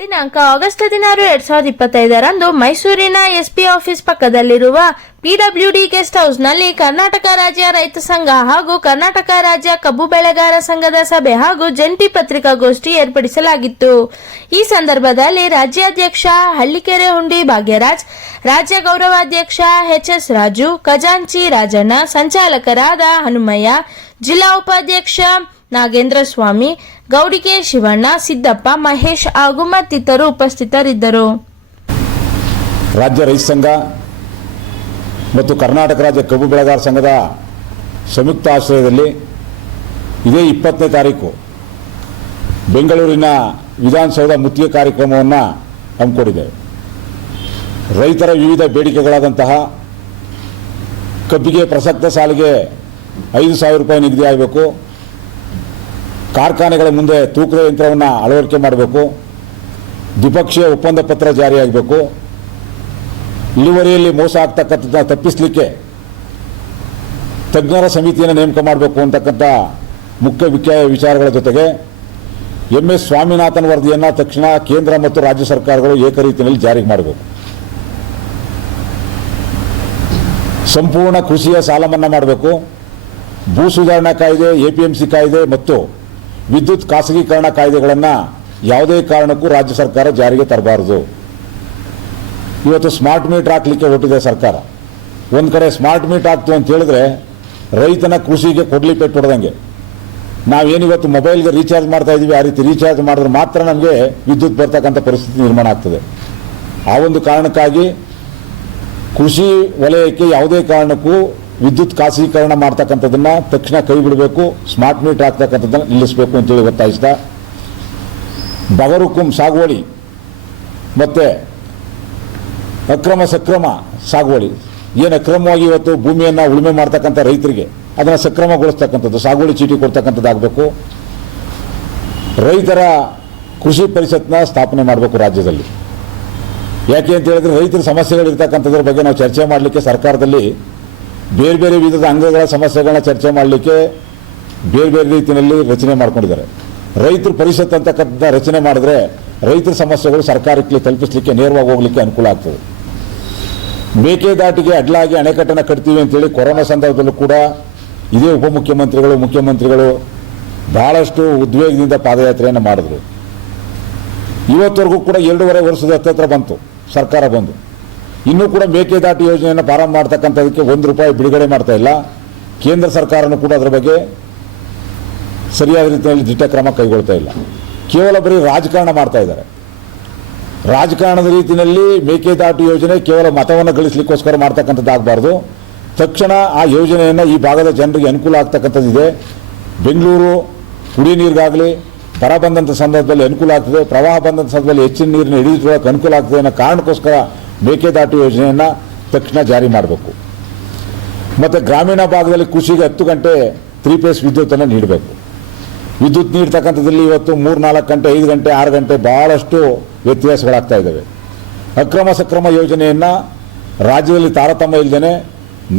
ದಿನಾಂಕ ಆಗಸ್ಟ್ ಹದಿನಾರು ಎರಡ್ ಸಾವಿರದ ಇಪ್ಪತ್ತೈದರಂದು ಮೈಸೂರಿನ ಎಸ್ಪಿ ಆಫೀಸ್ ಪಕ್ಕದಲ್ಲಿರುವ ಪಿಡಬ್ಲ್ಯೂಡಿ ಗೆಸ್ಟ್ ಹೌಸ್ನಲ್ಲಿ ಕರ್ನಾಟಕ ರಾಜ್ಯ ರೈತ ಸಂಘ ಹಾಗೂ ಕರ್ನಾಟಕ ರಾಜ್ಯ ಕಬ್ಬು ಬೆಳೆಗಾರ ಸಂಘದ ಸಭೆ ಹಾಗೂ ಜಂಟಿ ಪತ್ರಿಕಾಗೋಷ್ಠಿ ಏರ್ಪಡಿಸಲಾಗಿತ್ತು. ಈ ಸಂದರ್ಭದಲ್ಲಿ ರಾಜ್ಯಾಧ್ಯಕ್ಷ ಹಳ್ಳಿಕೆರೆ ಹುಂಡಿ ಭಾಗ್ಯರಾಜ್, ರಾಜ್ಯ ಗೌರವಾಧ್ಯಕ್ಷ ಎಚ್ ಎಸ್ ರಾಜು, ಖಜಾಂಚಿ ರಾಜಣ್ಣ, ಸಂಚಾಲಕರಾದ ಹನುಮಯ್ಯ, ಜಿಲ್ಲಾ ಉಪಾಧ್ಯಕ್ಷ ನಾಗೇಂದ್ರ ಸ್ವಾಮಿ, ಗೌಡಿಗೆ ಶಿವಣ್ಣ, ಸಿದ್ದಪ್ಪ, ಮಹೇಶ್ ಹಾಗೂ ಮತ್ತಿತರರು ಉಪಸ್ಥಿತರಿದ್ದರು. ರಾಜ್ಯ ರೈತ ಸಂಘ ಮತ್ತು ಕರ್ನಾಟಕ ರಾಜ್ಯ ಕಬ್ಬು ಬೆಳೆಗಾರ ಸಂಘದ ಸಂಯುಕ್ತ ಆಶ್ರಯದಲ್ಲಿ ಇದೇ ಇಪ್ಪತ್ತನೇ ತಾರೀಕು ಬೆಂಗಳೂರಿನ ವಿಧಾನಸೌಧ ಮುತ್ತಿಗೆ ಕಾರ್ಯಕ್ರಮವನ್ನು ಹಮ್ಮಿಕೊಂಡಿದೆ. ರೈತರ ವಿವಿಧ ಬೇಡಿಕೆಗಳಾದಂತಹ ಕಬ್ಬಿಗೆ ಪ್ರಸಕ್ತ ಸಾಲಿಗೆ ಐದು ಸಾವಿರ ರೂಪಾಯಿ ನಿಗದಿ ಆಗಬೇಕು. ಕಾರ್ಖಾನೆಗಳ ಮುಂದೆ ತೂಕದ ಯಂತ್ರವನ್ನು ಅಳವಡಿಕೆ ಮಾಡಬೇಕು, ದ್ವಿಪಕ್ಷೀಯ ಒಪ್ಪಂದ ಪತ್ರ ಜಾರಿಯಾಗಬೇಕು, ಇಳುವರಿಯಲ್ಲಿ ಮೋಸ ಆಗ್ತಕ್ಕಂಥದ್ದನ್ನ ತಪ್ಪಿಸಲಿಕ್ಕೆ ತಜ್ಞರ ಸಮಿತಿಯನ್ನು ನೇಮಕ ಮಾಡಬೇಕು ಅಂತಕ್ಕಂಥ ಮುಖ್ಯ ಮುಖ್ಯ ವಿಚಾರಗಳ ಜೊತೆಗೆ ಎಂ ಎಸ್ ಸ್ವಾಮಿನಾಥನ್ ವರದಿಯನ್ನು ತಕ್ಷಣ ಕೇಂದ್ರ ಮತ್ತು ರಾಜ್ಯ ಸರ್ಕಾರಗಳು ಏಕರೀತಿಯಲ್ಲಿ ಜಾರಿಗೆ ಮಾಡಬೇಕು. ಸಂಪೂರ್ಣ ಕೃಷಿಯ ಸಾಲ ಮನ್ನಾ ಮಾಡಬೇಕು. ಭೂ ಸುಧಾರಣಾ ಕಾಯ್ದೆ ಎಪಿಎಂಸಿ ಕಾಯ್ದೆ ಮತ್ತು ವಿದ್ಯುತ್ ಖಾಸಗೀಕರಣ ಕಾಯ್ದೆಗಳನ್ನು ಯಾವುದೇ ಕಾರಣಕ್ಕೂ ರಾಜ್ಯ ಸರ್ಕಾರ ಜಾರಿಗೆ ತರಬಾರದು. ಇವತ್ತು ಸ್ಮಾರ್ಟ್ ಮೀಟರ್ ಹಾಕ್ಲಿಕ್ಕೆ ಹೊರಟಿದೆ ಸರ್ಕಾರ. ಒಂದು ಕಡೆ ಸ್ಮಾರ್ಟ್ ಮೀಟ್ ಆಗ್ತು ಅಂತ ಹೇಳಿದ್ರೆ ರೈತನ ಕೃಷಿಗೆ ಕೊಡ್ಲಿ ಪೆಟ್ಟು ಹೊಡೆದಂಗೆ. ನಾವೇನಿವತ್ತು ಮೊಬೈಲ್ಗೆ ರೀಚಾರ್ಜ್ ಮಾಡ್ತಾ ಇದ್ದೀವಿ ಆ ರೀತಿ ರೀಚಾರ್ಜ್ ಮಾಡಿದ್ರೆ ಮಾತ್ರ ನಮಗೆ ವಿದ್ಯುತ್ ಬರ್ತಕ್ಕಂಥ ಪರಿಸ್ಥಿತಿ ನಿರ್ಮಾಣ ಆಗ್ತದೆ. ಆ ಒಂದು ಕಾರಣಕ್ಕಾಗಿ ಕೃಷಿ ವಲಯಕ್ಕೆ ಯಾವುದೇ ಕಾರಣಕ್ಕೂ ವಿದ್ಯುತ್ ಖಾಸಗೀಕರಣ ಮಾಡ್ತಕ್ಕಂಥದ್ದನ್ನ ತಕ್ಷಣ ಕೈ ಬಿಡಬೇಕು ಸ್ಮಾರ್ಟ್ ಮೀಟರ್ ಆಗ್ತಕ್ಕಂಥದ್ದನ್ನು ನಿಲ್ಲಿಸಬೇಕು ಅಂತೇಳಿ ಒತ್ತಾಯಿಸ್ತಾ ಬಗರುಕುಂ ಸಾಗುವಳಿ ಮತ್ತು ಅಕ್ರಮ ಸಕ್ರಮ ಸಾಗುವಳಿ. ಏನು ಅಕ್ರಮವಾಗಿ ಇವತ್ತು ಭೂಮಿಯನ್ನು ಉಳುಮೆ ಮಾಡ್ತಕ್ಕಂಥ ರೈತರಿಗೆ ಅದನ್ನು ಸಕ್ರಮಗೊಳಿಸ್ತಕ್ಕಂಥದ್ದು, ಸಾಗುವಳಿ ಚೀಟಿ ಕೊಡ್ತಕ್ಕಂಥದ್ದಾಗಬೇಕು. ರೈತರ ಕೃಷಿ ಪರಿಷತ್ನ ಸ್ಥಾಪನೆ ಮಾಡಬೇಕು ರಾಜ್ಯದಲ್ಲಿ. ಯಾಕೆ ಅಂತ ಹೇಳಿದ್ರೆ ರೈತರ ಸಮಸ್ಯೆಗಳಿರ್ತಕ್ಕಂಥದ್ರ ಬಗ್ಗೆ ನಾವು ಚರ್ಚೆ ಮಾಡಲಿಕ್ಕೆ ಸರ್ಕಾರದಲ್ಲಿ ಬೇರೆ ಬೇರೆ ವಿಧದ ಅಂಗಗಳ ಸಮಸ್ಯೆಗಳನ್ನ ಚರ್ಚೆ ಮಾಡಲಿಕ್ಕೆ ಬೇರೆ ಬೇರೆ ರೀತಿಯಲ್ಲಿ ರಚನೆ ಮಾಡ್ಕೊಂಡಿದ್ದಾರೆ. ರೈತರು ಪರಿಷತ್ ಅಂತಕ್ಕಂಥ ರಚನೆ ಮಾಡಿದ್ರೆ ರೈತರ ಸಮಸ್ಯೆಗಳು ಸರ್ಕಾರಕ್ಕೆ ತಲುಪಿಸಲಿಕ್ಕೆ ನೇರವಾಗಿ ಹೋಗ್ಲಿಕ್ಕೆ ಅನುಕೂಲ ಆಗ್ತದೆ. ಮೇಕೆದಾಟಿಗೆ ಅಡ್ಲಾಗಿ ಅಣೆಕಟ್ಟನ್ನು ಕಟ್ತೀವಿ ಅಂತೇಳಿ ಕೊರೋನಾ ಸಂದರ್ಭದಲ್ಲೂ ಕೂಡ ಇದೇ ಉಪಮುಖ್ಯಮಂತ್ರಿಗಳು, ಮುಖ್ಯಮಂತ್ರಿಗಳು ಬಹಳಷ್ಟು ಉದ್ವೇಗದಿಂದ ಪಾದಯಾತ್ರೆಯನ್ನು ಮಾಡಿದ್ರು. ಇವತ್ತವರೆಗೂ ಕೂಡ ಎರಡೂವರೆ ವರ್ಷದ ಹತ್ತತ್ರ ಬಂತು, ಸರ್ಕಾರ ಬಂದು. ಇನ್ನೂ ಕೂಡ ಮೇಕೆದಾಟು ಯೋಜನೆಯನ್ನು ಪ್ರಾರಂಭ ಮಾಡ್ತಕ್ಕಂಥದಕ್ಕೆ ಒಂದು ರೂಪಾಯಿ ಬಿಡುಗಡೆ ಮಾಡ್ತಾ ಇಲ್ಲ. ಕೇಂದ್ರ ಸರ್ಕಾರನೂ ಕೂಡ ಅದರ ಬಗ್ಗೆ ಸರಿಯಾದ ರೀತಿಯಲ್ಲಿ ದಿಟ್ಟ ಕ್ರಮ ಕೈಗೊಳ್ತಾ ಇಲ್ಲ. ಕೇವಲ ಬರೀ ರಾಜಕಾರಣ ಮಾಡ್ತಾ ಇದ್ದಾರೆ. ರಾಜಕಾರಣದ ರೀತಿಯಲ್ಲಿ ಮೇಕೆದಾಟು ಯೋಜನೆ ಕೇವಲ ಮತವನ್ನು ಗಳಿಸಲಿಕ್ಕೋಸ್ಕರ ಮಾಡ್ತಕ್ಕಂಥದ್ದಾಗಬಾರ್ದು ತಕ್ಷಣ ಆ ಯೋಜನೆಯನ್ನು ಈ ಭಾಗದ ಜನರಿಗೆ ಅನುಕೂಲ ಆಗ್ತಕ್ಕಂಥದ್ದಿದೆ ಬೆಂಗಳೂರು ಕುಡಿ ನೀರಿಗಾಗಲಿ, ಬರ ಬಂದಂಥ ಸಂದರ್ಭದಲ್ಲಿ ಅನುಕೂಲ ಆಗ್ತದೆ. ಪ್ರವಾಹ ಬಂದಂಥ ಸಂದರ್ಭದಲ್ಲಿ ಹೆಚ್ಚಿನ ನೀರನ್ನು ಹಿಡಿದಿಟ್ಟುಕೊಳ್ಳೋಕೆ ಅನುಕೂಲ ಆಗ್ತದೆ ಅನ್ನೋ ಕಾರಣಕ್ಕೋಸ್ಕರ ಮೇಕೆದಾಟು ಯೋಜನೆಯನ್ನು ತಕ್ಷಣ ಜಾರಿ ಮಾಡಬೇಕು. ಮತ್ತು ಗ್ರಾಮೀಣ ಭಾಗದಲ್ಲಿ ಕೃಷಿಗೆ ಹತ್ತು ಗಂಟೆ ತ್ರೀ ಫೇಸ್ ವಿದ್ಯುತ್ತನ್ನು ನೀಡಬೇಕು. ವಿದ್ಯುತ್ ನೀಡ್ತಕ್ಕಂಥದ್ದಲ್ಲಿ ಇವತ್ತು ಮೂರು ನಾಲ್ಕು ಗಂಟೆ, ಐದು ಗಂಟೆ, ಆರು ಗಂಟೆ ಭಾಳಷ್ಟು ವ್ಯತ್ಯಾಸಗಳಾಗ್ತಾ ಇದ್ದಾವೆ. ಅಕ್ರಮ ಸಕ್ರಮ ಯೋಜನೆಯನ್ನು ರಾಜ್ಯದಲ್ಲಿ ತಾರತಮ್ಯ ಇಲ್ಲದೇ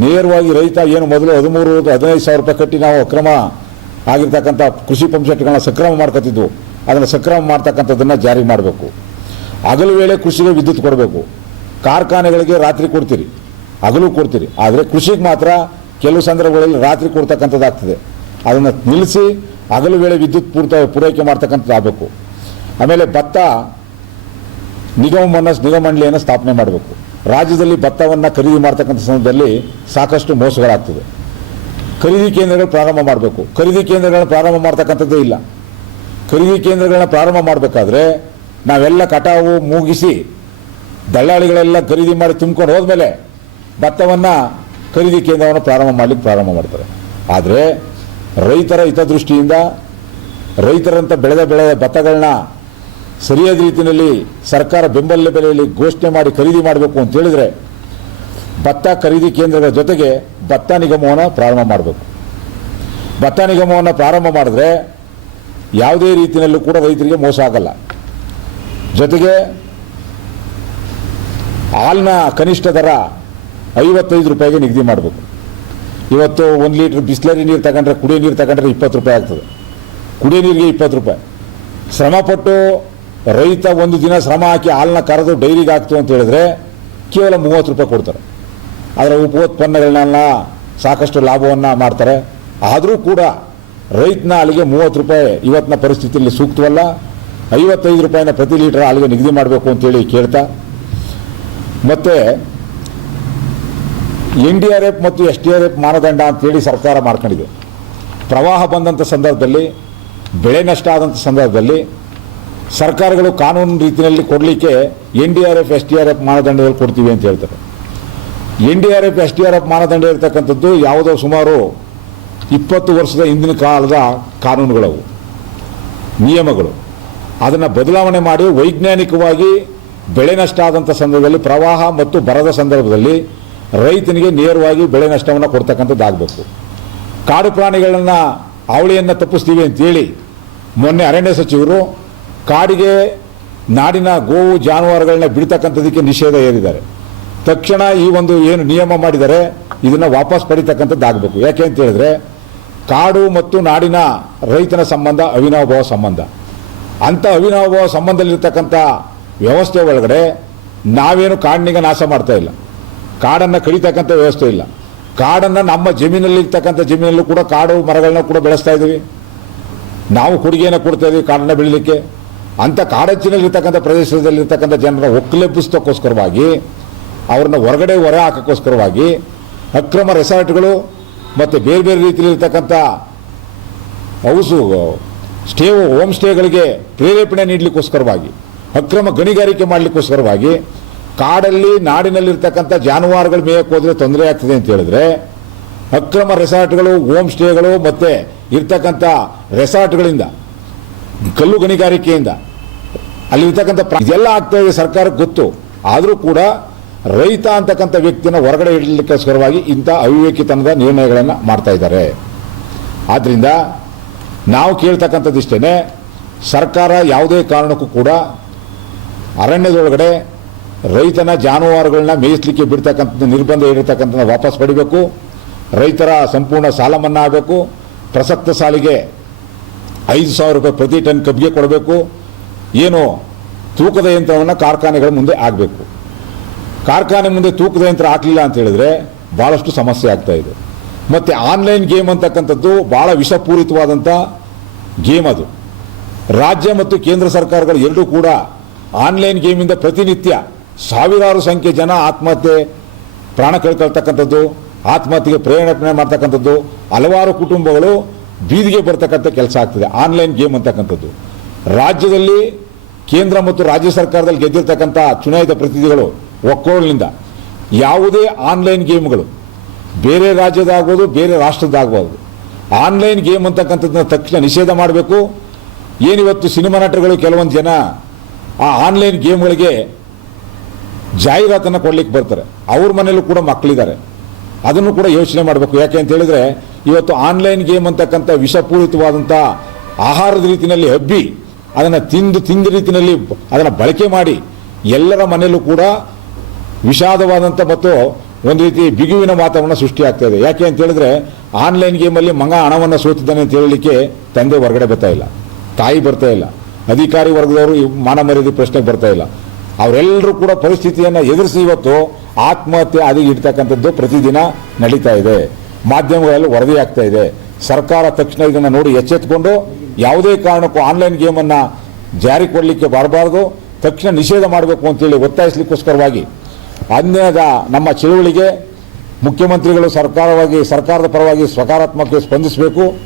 ನೇರವಾಗಿ ರೈತ ಏನು ಮೊದಲು ಹದಿಮೂರು, ಹದಿನೈದು ಸಾವಿರ ರೂಪಾಯಿ ಕಟ್ಟಿ ನಾವು ಅಕ್ರಮ ಆಗಿರ್ತಕ್ಕಂಥ ಕೃಷಿ ಪಂಪ್ಸೆಟ್ಗಳನ್ನ ಸಕ್ರಮ ಮಾಡ್ಕೋತಿದ್ವು. ಅದನ್ನು ಸಕ್ರಮ ಮಾಡ್ತಕ್ಕಂಥದ್ದನ್ನು ಜಾರಿ ಮಾಡಬೇಕು. ಹಗಲು ವೇಳೆ ಕೃಷಿಗೆ ವಿದ್ಯುತ್ ಕೊಡಬೇಕು. ಕಾರ್ಖಾನೆಗಳಿಗೆ ರಾತ್ರಿ ಕೊಡ್ತೀರಿ, ಹಗಲು ಕೊಡ್ತೀರಿ. ಆದರೆ ಕೃಷಿಗೆ ಮಾತ್ರ ಕೆಲವು ಸಂದರ್ಭಗಳಲ್ಲಿ ರಾತ್ರಿ ಕೊಡ್ತಕ್ಕಂಥದ್ದಾಗ್ತದೆ. ಅದನ್ನು ನಿಲ್ಲಿಸಿ ಹಗಲು ವೇಳೆ ವಿದ್ಯುತ್ ಪೂರ್ತ, ಪೂರೈಕೆ ಮಾಡ್ತಕ್ಕಂಥದ್ದು ಆಗಬೇಕು. ಆಮೇಲೆ ಭತ್ತ ನಿಗಮ ಮನ್ನಸ್ ನಿಗಮ ಮಂಡಳಿಯನ್ನು ಸ್ಥಾಪನೆ ಮಾಡಬೇಕು. ರಾಜ್ಯದಲ್ಲಿ ಭತ್ತವನ್ನು ಖರೀದಿ ಮಾಡ್ತಕ್ಕಂಥ ಸಂದರ್ಭದಲ್ಲಿ ಸಾಕಷ್ಟು ಮೋಸಗಳಾಗ್ತದೆ. ಖರೀದಿ ಕೇಂದ್ರಗಳು ಪ್ರಾರಂಭ ಮಾಡಬೇಕು. ಖರೀದಿ ಕೇಂದ್ರಗಳನ್ನು ಪ್ರಾರಂಭ ಮಾಡ್ತಕ್ಕಂಥದ್ದೇ ಇಲ್ಲ. ಖರೀದಿ ಕೇಂದ್ರಗಳನ್ನ ಪ್ರಾರಂಭ ಮಾಡಬೇಕಾದ್ರೆ ನಾವೆಲ್ಲ ಕಟಾವು ಮುಗಿಸಿ ದಳ್ಳಾಳಿಗಳೆಲ್ಲ ಖರೀದಿ ಮಾಡಿ ತುಂಬಿಕೊಂಡು ಹೋದ್ಮೇಲೆ ಭತ್ತವನ್ನು ಖರೀದಿ ಕೇಂದ್ರವನ್ನು ಪ್ರಾರಂಭ ಮಾಡಲಿಕ್ಕೆ ಪ್ರಾರಂಭ ಮಾಡ್ತಾರೆ. ಆದರೆ ರೈತರ ಹಿತದೃಷ್ಟಿಯಿಂದ ರೈತರಂತ ಬೆಳೆದ ಬೆಳೆದ ಭತ್ತಗಳನ್ನ ಸರಿಯಾದ ರೀತಿಯಲ್ಲಿ ಸರ್ಕಾರ ಬೆಂಬಲ ಬೆಲೆಯಲ್ಲಿ ಘೋಷಣೆ ಮಾಡಿ ಖರೀದಿ ಮಾಡಬೇಕು ಅಂತ ಹೇಳಿದ್ರೆ ಭತ್ತ ಖರೀದಿ ಕೇಂದ್ರಗಳ ಜೊತೆಗೆ ಭತ್ತ ನಿಗಮವನ್ನು ಪ್ರಾರಂಭ ಮಾಡಬೇಕು. ಭತ್ತ ನಿಗಮವನ್ನು ಪ್ರಾರಂಭ ಮಾಡಿದ್ರೆ ಯಾವುದೇ ರೀತಿಯಲ್ಲೂ ಕೂಡ ರೈತರಿಗೆ ಮೋಸ ಆಗಲ್ಲ. ಜೊತೆಗೆ ಹಾಲಿನ ಕನಿಷ್ಠ ದರ ಐವತ್ತೈದು ರೂಪಾಯಿಗೆ ನಿಗದಿ ಮಾಡಬೇಕು. ಇವತ್ತು ಒಂದು ಲೀಟ್ರ್ ಬಿಸ್ಲರಿ ನೀರು ತಗೊಂಡ್ರೆ ಕುಡಿಯೋ ನೀರು ತಗೊಂಡ್ರೆ ಇಪ್ಪತ್ತು ರೂಪಾಯಿ ಆಗ್ತದೆ. ಕುಡಿಯೋ ನೀರಿಗೆ ಇಪ್ಪತ್ತು ರೂಪಾಯಿ. ಶ್ರಮಪಟ್ಟು ರೈತ ಒಂದು ದಿನ ಶ್ರಮ ಹಾಕಿ ಹಾಲನ್ನ ಕರೆದು ಡೈರಿಗೆ ಹಾಕ್ತು ಅಂತ ಹೇಳಿದ್ರೆ ಕೇವಲ ಮೂವತ್ತು ರೂಪಾಯಿ ಕೊಡ್ತಾರೆ. ಅದರ ಉಪೋತ್ಪನ್ನಗಳನ್ನೆಲ್ಲ ಸಾಕಷ್ಟು ಲಾಭವನ್ನು ಮಾಡ್ತಾರೆ. ಆದರೂ ಕೂಡ ರೈತನ ಅಲ್ಲಿಗೆ ಮೂವತ್ತು ರೂಪಾಯಿ ಇವತ್ತಿನ ಪರಿಸ್ಥಿತಿಯಲ್ಲಿ ಸೂಕ್ತವಲ್ಲ. ಐವತ್ತೈದು ರೂಪಾಯಿನ ಪ್ರತಿ ಲೀಟರ್ ಅಲ್ಲಿಗೆ ನಿಗದಿ ಮಾಡಬೇಕು ಅಂತೇಳಿ ಕೇಳ್ತಾ ಮತ್ತು ಎನ್ ಡಿ ಆರ್ ಎಫ್ ಮತ್ತು ಎಸ್ ಡಿ ಆರ್ ಎಫ್ ಮಾನದಂಡ ಅಂತೇಳಿ ಸರ್ಕಾರ ಮಾಡ್ಕೊಂಡಿದೆ. ಪ್ರವಾಹ ಬಂದಂಥ ಸಂದರ್ಭದಲ್ಲಿ, ಬೆಳೆ ನಷ್ಟ ಆದಂಥ ಸಂದರ್ಭದಲ್ಲಿ ಸರ್ಕಾರಗಳು ಕಾನೂನು ರೀತಿಯಲ್ಲಿ ಕೊಡಲಿಕ್ಕೆ N D R F S D R F ಮಾನದಂಡದಲ್ಲಿ ಕೊಡ್ತೀವಿ ಅಂತ ಹೇಳ್ತಾರೆ. N D R F S D R F ಮಾನದಂಡ ಇರತಕ್ಕಂಥದ್ದು ಯಾವುದೋ ಸುಮಾರು ಇಪ್ಪತ್ತು ವರ್ಷದ ಹಿಂದಿನ ಕಾಲದ ಕಾನೂನುಗಳವು, ನಿಯಮಗಳು. ಅದನ್ನು ಬದಲಾವಣೆ ಮಾಡಿ ವೈಜ್ಞಾನಿಕವಾಗಿ ಬೆಳೆ ನಷ್ಟ ಆದಂಥ ಸಂದರ್ಭದಲ್ಲಿ ಪ್ರವಾಹ ಮತ್ತು ಬರದ ಸಂದರ್ಭದಲ್ಲಿ ರೈತನಿಗೆ ನೇರವಾಗಿ ಬೆಳೆ ನಷ್ಟವನ್ನು ಕೊಡ್ತಕ್ಕಂಥದ್ದಾಗಬೇಕು ಕಾಡು ಪ್ರಾಣಿಗಳನ್ನು ಅವಳಿಯನ್ನು ತಪ್ಪಿಸ್ತೀವಿ ಅಂತೇಳಿ ಮೊನ್ನೆ ಅರಣ್ಯ ಸಚಿವರು ಕಾಡಿಗೆ ನಾಡಿನ ಗೋವು ಜಾನುವಾರುಗಳನ್ನ ಬಿಡ್ತಕ್ಕಂಥದಕ್ಕೆ ನಿಷೇಧ ಹೇರಿದ್ದಾರೆ. ತಕ್ಷಣ ಈ ಒಂದು ಏನು ನಿಯಮ ಮಾಡಿದರೆ ಇದನ್ನು ವಾಪಸ್ ಪಡಿತಕ್ಕಂಥದ್ದಾಗಬೇಕು ಯಾಕೆ ಅಂತ ಹೇಳಿದ್ರೆ ಕಾಡು ಮತ್ತು ನಾಡಿನ ರೈತನ ಸಂಬಂಧ ಅವಿನಾಭಾವ ಸಂಬಂಧ. ಅಂಥ ಅವಿನಾಭಾವ ಸಂಬಂಧದಲ್ಲಿರ್ತಕ್ಕಂಥ ವ್ಯವಸ್ಥೆ ಒಳಗಡೆ ನಾವೇನು ಕಾಡಿನಿಗೆ ನಾಶ ಮಾಡ್ತಾ ಇಲ್ಲ. ಕಾಡನ್ನು ಕಡಿತಕ್ಕಂಥ ವ್ಯವಸ್ಥೆ ಇಲ್ಲ. ಕಾಡನ್ನು ನಮ್ಮ ಜಮೀನಲ್ಲಿ ಇರ್ತಕ್ಕಂಥ ಜಮೀನಲ್ಲೂ ಕೂಡ ಕಾಡು ಮರಗಳನ್ನ ಕೂಡ ಬೆಳೆಸ್ತಾ ಇದ್ದೀವಿ. ನಾವು ಕೊಡುಗೆಯನ್ನು ಕೊಡ್ತಾ ಇದ್ದೀವಿ ಕಾಡನ್ನು ಬೆಳೀಲಿಕ್ಕೆ. ಅಂಥ ಕಾಡಚ್ಚಿನಲ್ಲಿರ್ತಕ್ಕಂಥ ಪ್ರದೇಶದಲ್ಲಿರ್ತಕ್ಕಂಥ ಜನರ ಒಕ್ಕಲೆಬ್ಬಿಸ್ತಕ್ಕೋಸ್ಕರವಾಗಿ ಅವ್ರನ್ನ ಹೊರಗಡೆ ಹೊರ ಹಾಕೋಕ್ಕೋಸ್ಕರವಾಗಿ, ಅಕ್ರಮ ರೆಸಾರ್ಟ್ಗಳು ಮತ್ತು ಬೇರೆ ಬೇರೆ ರೀತಿಯಲ್ಲಿರ್ತಕ್ಕಂಥ ಹೌಸು, ಸ್ಟೇ, ಹೋಮ್ ಸ್ಟೇಗಳಿಗೆ ಪ್ರೇರೇಪಣೆ ನೀಡಲಿಕ್ಕೋಸ್ಕರವಾಗಿ ಅಕ್ರಮ ಗಣಿಗಾರಿಕೆ ಮಾಡಲಿಕ್ಕೋಸ್ಕರವಾಗಿ ಕಾಡಲ್ಲಿ ನಾಡಿನಲ್ಲಿರ್ತಕ್ಕಂಥ ಜಾನುವಾರುಗಳು ಮೇಯಕ್ಕೆ ಹೋದರೆ ತೊಂದರೆ ಆಗ್ತದೆ ಅಂತ ಹೇಳಿದ್ರೆ ಅಕ್ರಮ ರೆಸಾರ್ಟ್ಗಳು, ಹೋಮ್ ಸ್ಟೇಗಳು ಮತ್ತು ಇರ್ತಕ್ಕಂಥ ರೆಸಾರ್ಟ್ಗಳಿಂದ, ಕಲ್ಲು ಗಣಿಗಾರಿಕೆಯಿಂದ ಅಲ್ಲಿರ್ತಕ್ಕಂಥ ಇದೆಲ್ಲ ಆಗ್ತಾ ಇದೆ ಸರ್ಕಾರಕ್ಕೆ ಗೊತ್ತು. ಆದರೂ ಕೂಡ ರೈತ ಅಂತಕ್ಕಂಥ ವ್ಯಕ್ತಿನ ಹೊರಗಡೆ ಇಡಲಿಕ್ಕೋಸ್ಕರವಾಗಿ ಇಂಥ ಅವಿವೇಕಿತನದ ನಿರ್ಣಯಗಳನ್ನು ಮಾಡ್ತಾ ಇದ್ದಾರೆ. ಆದ್ದರಿಂದ ನಾವು ಕೇಳ್ತಕ್ಕಂಥದ್ದಿಷ್ಟೇ ಸರ್ಕಾರ ಯಾವುದೇ ಕಾರಣಕ್ಕೂ ಕೂಡ ಅರಣ್ಯದೊಳಗಡೆ ರೈತನ ಜಾನುವಾರುಗಳನ್ನ ಮೇಯಿಸಲಿಕ್ಕೆ ಬಿಡ್ತಕ್ಕಂಥ ನಿರ್ಬಂಧ ಇರತಕ್ಕಂಥ ವಾಪಸ್ ಪಡಿಬೇಕು. ರೈತರ ಸಂಪೂರ್ಣ ಸಾಲ ಮನ್ನಾ ಆಗಬೇಕು ಪ್ರಸಕ್ತ ಸಾಲಿಗೆ ಐದು ಸಾವಿರ ರೂಪಾಯಿ ಪ್ರತಿ ಟನ್ ಕಬ್ಬಿಗೆ ಕೊಡಬೇಕು. ಏನು ತೂಕದ ಯಂತ್ರವನ್ನು ಕಾರ್ಖಾನೆಗಳ ಮುಂದೆ ಆಗಬೇಕು ಕಾರ್ಖಾನೆ ಮುಂದೆ ತೂಕದ ಯಂತ್ರ ಹಾಕಲಿಲ್ಲ ಅಂತ ಹೇಳಿದ್ರೆ ಭಾಳಷ್ಟು ಸಮಸ್ಯೆ ಆಗ್ತಾ ಇದೆ. ಮತ್ತು ಆನ್ಲೈನ್ ಗೇಮ್ ಅಂತಕ್ಕಂಥದ್ದು ಭಾಳ ವಿಷಪೂರಿತವಾದಂಥ ಗೇಮ್ ಅದು. ರಾಜ್ಯ ಮತ್ತು ಕೇಂದ್ರ ಸರ್ಕಾರಗಳು ಎರಡೂ ಕೂಡ ಆನ್ಲೈನ್ ಗೇಮಿಂದ ಪ್ರತಿನಿತ್ಯ ಸಾವಿರಾರು ಸಂಖ್ಯೆ ಜನ ಆತ್ಮಹತ್ಯೆ ಪ್ರಾಣ ಕಳ್ಕೊಳ್ತಕ್ಕಂಥದ್ದು, ಆತ್ಮಹತ್ಯೆಗೆ ಪ್ರೇರಣೆ ಮಾಡ್ತಕ್ಕಂಥದ್ದು, ಹಲವಾರು ಕುಟುಂಬಗಳು ಬೀದಿಗೆ ಬರ್ತಕ್ಕಂಥ ಕೆಲಸ ಆಗ್ತದೆ, ಆನ್ಲೈನ್ ಗೇಮ್ ಅಂತಕ್ಕಂಥದ್ದು. ರಾಜ್ಯದಲ್ಲಿ ಕೇಂದ್ರ ಮತ್ತು ರಾಜ್ಯ ಸರ್ಕಾರದಲ್ಲಿ ಗೆದ್ದಿರ್ತಕ್ಕಂಥ ಚುನಾಯಿತ ಪ್ರತಿನಿಧಿಗಳು ಒಕ್ಕೋಳಿನಿಂದ ಯಾವುದೇ ಆನ್ಲೈನ್ ಗೇಮ್ಗಳು ಬೇರೆ ರಾಜ್ಯದಾಗ್ಬೋದು ಬೇರೆ ರಾಷ್ಟ್ರದ್ದಾಗ್ಬೋದು, ಆನ್ಲೈನ್ ಗೇಮ್ ಅಂತಕ್ಕಂಥದ್ದನ್ನ ತಕ್ಷಣ ನಿಷೇಧ ಮಾಡಬೇಕು. ಏನಿವತ್ತು ಸಿನಿಮಾ ನಟರುಗಳು ಕೆಲವೊಂದು ಜನ ಆ ಆನ್ಲೈನ್ ಗೇಮ್ಗಳಿಗೆ ಜಾಹೀರಾತನ್ನು ಕೊಡ್ಲಿಕ್ಕೆ ಬರ್ತಾರೆ. ಅವ್ರ ಮನೇಲೂ ಕೂಡ ಮಕ್ಕಳಿದ್ದಾರೆ ಅದನ್ನು ಕೂಡ ಯೋಚನೆ ಮಾಡಬೇಕು. ಯಾಕೆ ಅಂತ ಹೇಳಿದ್ರೆ, ಇವತ್ತು ಆನ್ಲೈನ್ ಗೇಮ್ ಅಂತಕ್ಕಂಥ ವಿಷಪೂರಿತವಾದಂಥ ಆಹಾರದ ರೀತಿಯಲ್ಲಿ ಹಬ್ಬಿ, ಅದನ್ನು ತಿಂದು ತಿಂದ ರೀತಿಯಲ್ಲಿ ಅದನ್ನು ಬಳಕೆ ಮಾಡಿ, ಎಲ್ಲರ ಮನೆಯಲ್ಲೂ ಕೂಡ ವಿಷಾದವಾದಂಥ ಮತ್ತು ಒಂದು ರೀತಿ ಬಿಗುವಿನ ವಾತಾವರಣ ಸೃಷ್ಟಿಯಾಗ್ತಾ ಇದೆ. ಯಾಕೆ ಅಂತ ಹೇಳಿದ್ರೆ ಆನ್ಲೈನ್ ಗೇಮಲ್ಲಿ ಮಗ ಹಣವನ್ನು ಸೋತಿದ್ದಾನೆ ಅಂತ ಹೇಳಲಿಕ್ಕೆ ತಂದೆ ಹೊರಗಡೆ ಬರ್ತಾ ಇಲ್ಲ. ತಾಯಿ ಬರ್ತಾ ಇಲ್ಲ. ಅಧಿಕಾರಿ ವರ್ಗದವರು ಮಾನ ಮರ್ಯಾದೆ ಪ್ರಶ್ನೆಗೆ ಬರ್ತಾ ಇಲ್ಲ. ಅವರೆಲ್ಲರೂ ಕೂಡ ಪರಿಸ್ಥಿತಿಯನ್ನು ಎದುರಿಸಿ ಇವತ್ತು ಆತ್ಮಹತ್ಯೆ ಅದಿಗೆ ಇಡ್ತಕ್ಕಂಥದ್ದು ಪ್ರತಿದಿನ ನಡೀತಾ ಇದೆ. ಮಾಧ್ಯಮಗಳಲ್ಲಿ ವರದಿ ಆಗ್ತಾ ಇದೆ. ಸರ್ಕಾರ ತಕ್ಷಣ ಇದನ್ನು ನೋಡಿ ಎಚ್ಚೆತ್ಕೊಂಡು ಯಾವುದೇ ಕಾರಣಕ್ಕೂ ಆನ್ಲೈನ್ ಗೇಮನ್ನು ಜಾರಿ ಕೊಡಲಿಕ್ಕೆ ಬರಬಾರ್ದು. ತಕ್ಷಣ ನಿಷೇಧ ಮಾಡಬೇಕು ಅಂತೇಳಿ ಒತ್ತಾಯಿಸಲಿಕ್ಕೋಸ್ಕರವಾಗಿ ಅನ್ಯದ ನಮ್ಮ ಚಳುವಳಿಗೆ ಮುಖ್ಯಮಂತ್ರಿಗಳು ಸರ್ಕಾರವಾಗಿ, ಸರ್ಕಾರದ ಪರವಾಗಿ ಸಕಾರಾತ್ಮಕ ಸ್ಪಂದಿಸಬೇಕು.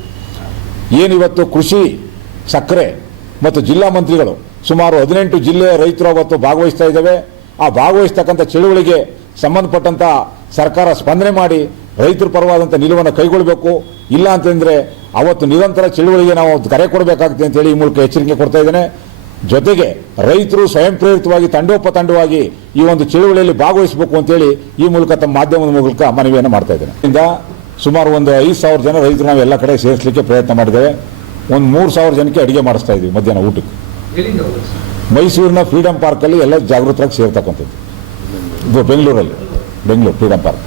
ಏನಿವತ್ತು ಕೃಷಿ ಸಕ್ಕರೆ ಮತ್ತು ಜಿಲ್ಲಾ ಮಂತ್ರಿಗಳು ಸುಮಾರು ಹದಿನೆಂಟು ಜಿಲ್ಲೆಯ ರೈತರು ಅವತ್ತು ಭಾಗವಹಿಸ್ತಾ ಇದ್ದಾವೆ. ಆ ಭಾಗವಹಿಸ್ತಕ್ಕಂಥ ಚಳುವಳಿಗೆ ಸಂಬಂಧಪಟ್ಟಂಥ ಸರ್ಕಾರ ಸ್ಪಂದನೆ ಮಾಡಿ ರೈತರ ಪರವಾದಂಥ ನಿಲುವನ್ನು ಕೈಗೊಳ್ಳಬೇಕು. ಇಲ್ಲ ಅಂತಂದರೆ ಅವತ್ತು ನಿರಂತರ ಚಳುವಳಿಗೆ ನಾವು ಕರೆ ಕೊಡಬೇಕಾಗುತ್ತೆ ಅಂತೇಳಿ ಈ ಮೂಲಕ ಎಚ್ಚರಿಕೆ ಕೊಡ್ತಾ ಇದ್ದೇನೆ. ಜೊತೆಗೆ ರೈತರು ಸ್ವಯಂ ಪ್ರೇರಿತವಾಗಿ ತಂಡೋಪತಂಡವಾಗಿ ಈ ಒಂದು ಚಳುವಳಿಯಲ್ಲಿ ಭಾಗವಹಿಸಬೇಕು ಅಂತೇಳಿ ಈ ಮೂಲಕ ತಮ್ಮ ಮಾಧ್ಯಮದ ಮೂಲಕ ಮನವಿಯನ್ನು ಮಾಡ್ತಾ ಇದ್ದೇನೆ. ಇಂದ ಸುಮಾರು ಒಂದು ಐದು ಸಾವಿರ ಜನ ರೈತರು ನಾವು ಎಲ್ಲ ಕಡೆ ಸೇರಿಸಲಿಕ್ಕೆ ಪ್ರಯತ್ನ ಮಾಡಿದ್ದೇವೆ. ಒಂದು ಮೂರು ಸಾವಿರ ಜನಕ್ಕೆ ಅಡುಗೆ ಮಾಡಿಸ್ತಾ ಇದ್ವಿ ಮಧ್ಯಾಹ್ನ ಊಟಕ್ಕೆ? ಮೈಸೂರಿನ ಫ್ರೀಡಂ ಪಾರ್ಕಲ್ಲಿ ಎಲ್ಲ ಜಾಗೃತರಾಗಿ ಸೇರ್ತಕ್ಕಂಥದ್ದು. ಇದು ಬೆಂಗಳೂರಲ್ಲಿ. Bengaluru freedom park.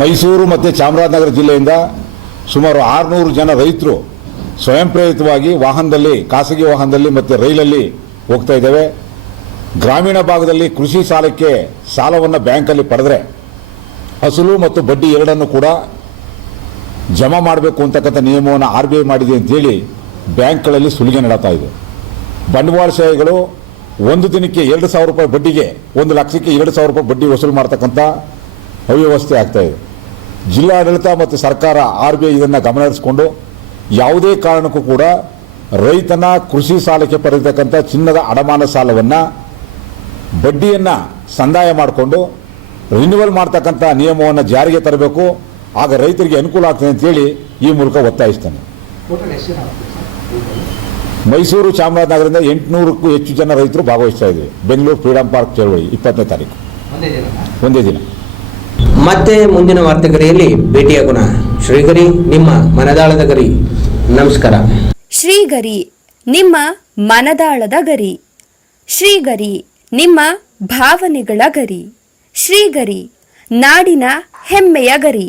ಮೈಸೂರು ಮತ್ತು ಚಾಮರಾಜನಗರ ಜಿಲ್ಲೆಯಿಂದ ಸುಮಾರು ಆರುನೂರು ಜನ ರೈತರು ಸ್ವಯಂ ಪ್ರೇರಿತವಾಗಿ ವಾಹನದಲ್ಲಿ ಖಾಸಗಿ ವಾಹನದಲ್ಲಿ ಮತ್ತು ರೈಲಲ್ಲಿ ಹೋಗ್ತಾ ಇದ್ದೇವೆ. ಗ್ರಾಮೀಣ ಭಾಗದಲ್ಲಿ ಕೃಷಿ ಸಾಲಕ್ಕೆ ಸಾಲವನ್ನು ಬ್ಯಾಂಕಲ್ಲಿ ಪಡೆದ್ರೆ ಅಸಲು ಮತ್ತು ಬಡ್ಡಿ ಎರಡನ್ನು ಕೂಡ ಜಮಾ ಮಾಡಬೇಕು ಅಂತಕ್ಕಂಥ ನಿಯಮವನ್ನು ಆರ್ ಬಿ ಐ ಮಾಡಿದೆ ಅಂತೇಳಿ ಬ್ಯಾಂಕ್ಗಳಲ್ಲಿ ಸುಲಿಗೆ ನಡೀತಾ ಇದೆ. ಬಂಡವಾಳಶಾಹಿಗಳು ಒಂದು ದಿನಕ್ಕೆ ಎರಡು ಸಾವಿರ ರೂಪಾಯಿ ಬಡ್ಡಿಗೆ, ಒಂದು ಲಕ್ಷಕ್ಕೆ ಎರಡು ಸಾವಿರ ರೂಪಾಯಿ ಬಡ್ಡಿ ವಸೂಲು ಮಾಡ್ತಕ್ಕಂಥ ಅವ್ಯವಸ್ಥೆ ಆಗ್ತಾ ಇದೆ. ಜಿಲ್ಲಾಡಳಿತ ಮತ್ತು ಸರ್ಕಾರ ಆರ್ ಬಿ ಐ ಇದನ್ನು ಗಮನಹರಿಸಿಕೊಂಡು ಯಾವುದೇ ಕಾರಣಕ್ಕೂ ಕೂಡ ರೈತನ ಕೃಷಿ ಸಾಲಕ್ಕೆ ಪಡೆದಿರ್ತಕ್ಕಂಥ ಚಿನ್ನದ ಅಡಮಾನ ಸಾಲವನ್ನು, ಬಡ್ಡಿಯನ್ನು ಸಂದಾಯ ಮಾಡಿಕೊಂಡು ರಿನ್ಯೂವಲ್ ಮಾಡ್ತಕ್ಕಂಥ ನಿಯಮವನ್ನು ಜಾರಿಗೆ ತರಬೇಕು. ಆಗ ರೈತರಿಗೆ ಅನುಕೂಲ ಆಗ್ತದೆ ಅಂತೇಳಿ ಈ ಮೂಲಕ ಒತ್ತಾಯಿಸ್ತಾನೆ. ಮೈಸೂರು ಚಾಮರಾಜನಗರದಿಂದ ಎಂಟುನೂರಕ್ಕೂ ಹೆಚ್ಚು ಜನ ರೈತರು ಭಾಗವಹಿಸ್ತಾ ಇದ್ದೀವಿ ಬೆಂಗಳೂರು ಫ್ರೀಡಂ ಪಾರ್ಕ್ ಚಳವಳಿ ಇಪ್ಪತ್ತನೇ ತಾರೀಕು. ಒಂದೇ ದಿನ? ಮತ್ತೆ ಮುಂದಿನ ವಾರ್ತೆಗರಿಯಲ್ಲಿ ಭೇಟಿಯಾಗೋಣ ಶ್ರೀಗರಿ ನಿಮ್ಮ ಮನದಾಳದ ಗರಿ. ನಮಸ್ಕಾರ. ಶ್ರೀಗರಿ ನಿಮ್ಮ ಮನದಾಳದ ಗರಿ. ಶ್ರೀಗರಿ ನಿಮ್ಮ ಭಾವನೆಗಳ ಗರಿ. ಶ್ರೀಗರಿ ನಾಡಿನ ಹೆಮ್ಮೆಯ ಗರಿ.